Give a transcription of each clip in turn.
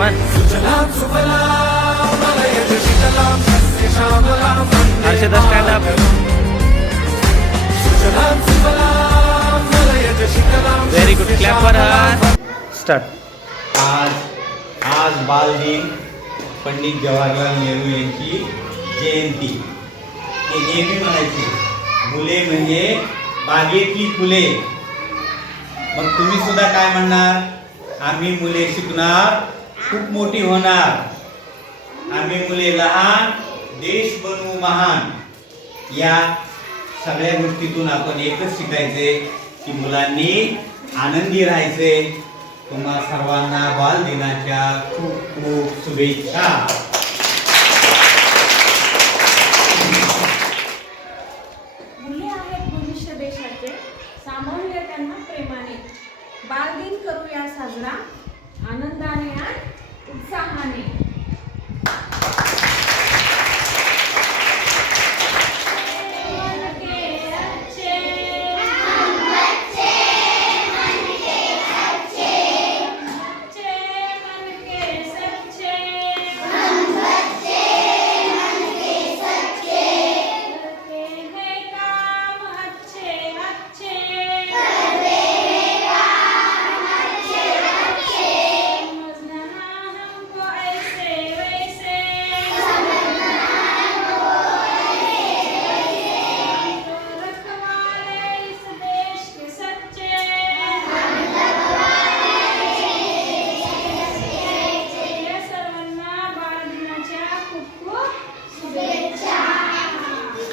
मन Harshada stand up. Very good. Clap for her. Start. आज बाल दिन, पंडित जवाहरलाल नेहरू यांची जयंती. ते नेहमी म्हणायचे मुले म्हणजे बागेतली फुले. मग तुम्ही सुद्धा काय म्हणणार? आम्ही मुले शिकणार, खूप मोठी होणार. आम्ही मुले लहान, देश बनवू महान. या सगळ्या गोष्टीतून आपण एकच शिकायचे की मुलांनी आनंदी राहायचे. तुम्हा सर्वांना बाल दिनाच्या खूप खूप शुभेच्छा. मुले आहेत भविष्य देशाचे, सांभाळूया त्यांना प्रेमाने. बालदिन करूया साजरा आनंदाने आणि उत्साहाने.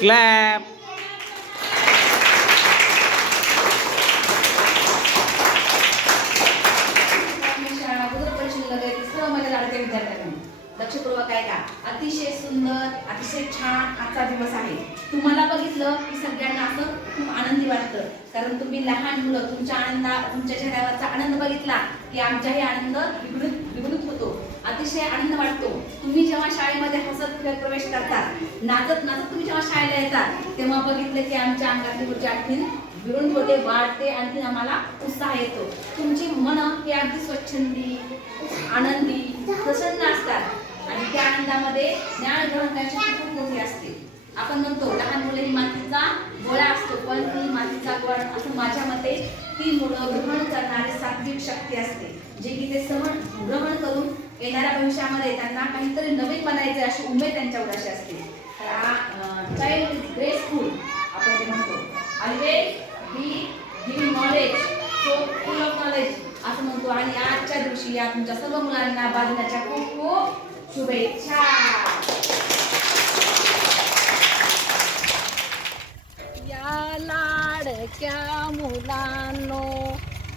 क्लॅप. लक्षपूर्वक आहे का? अतिशय सुंदर, अतिशय छान आजचा दिवस आहे. तुम्हाला बघितलं की सगळ्यांना असं खूप आनंदी वाटतं, कारण तुम्ही लहान मुलं तुमच्या चेहऱ्यावरचा आनंद बघितला की आमचाही आनंद द्विगुणित होतो. अतिशय आनंद वाटतो. तुम्ही जेव्हा शाळेमध्ये हसत खेळत प्रवेश करतात, नाचत नाचत तुम्ही जेव्हा शाळेला येतात, तेव्हा बघितलं की आमच्या अंगातली ऊर्जा आणखीन द्विगुणित होते, वाढते, आणखीन आम्हाला उत्साह येतो. तुमची मन ही अगदी स्वच्छंदी, आनंदी, प्रसन्न असतात आणि त्या आनंदामध्ये ज्ञान ग्रहण करण्याची खूप मोठी असते. आपण म्हणतो लहान मुले ही मातीचा गोळा असतो, पण ती मातीचा गोळा असं माझ्या मते ती मुलं ग्रहण करणारी सात्विक शक्ती असते, जे की ते ग्रहण करून येणाऱ्या भविष्यामध्ये त्यांना काहीतरी नवीन बनायचे अशी उमेद त्यांच्यावर अशी असते. तर चाइल्ड इज ग्रेसफुल आपण ते म्हणतो. Always be give knowledge, so full of knowledge असं म्हणतो. आणि आजच्या दिवशी या तुमच्या सर्व मुलांना बालदिनाच्या खूप खूप शुभेच्छा. या लाडक्या मुलांनो,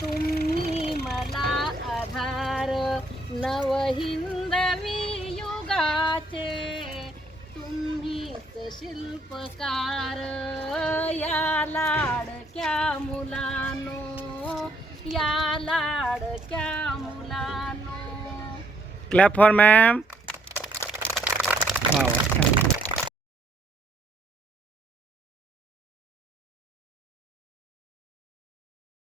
तुम्ही मला आधार, नवहिंदवी युगाचे तुम्हीच शिल्पकार. या लाडक्या मुलांनो, या लाडक्या मुलांनो. Clap for ma'am. वा वा.